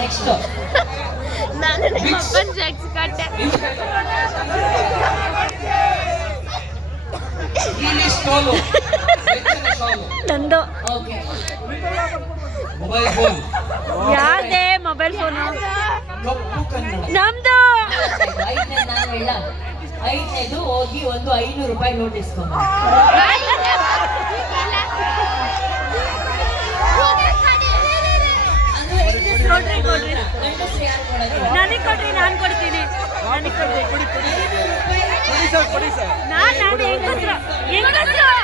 next ನಾನು ನಿಮ್ಮ ಅಪ್ಪನ ಜಾಕ್ಸ್ ಕಟ್ಟೆ ನಂದು ಯಾವ್ದೇ ಮೊಬೈಲ್ ಫೋನು ನಮ್ದು ಐದನೇದು ಹೋಗಿ ಒಂದು 500 ರೂಪಾಯಿ ನೋಟ್ ಇಸ್ಕೊಂಡು ನನಗೆ ಕೊಡ್ರಿ ನಾನು ಕೊಡ್ತೀನಿ ನಾನು ಹೆಂಗಸ್ರು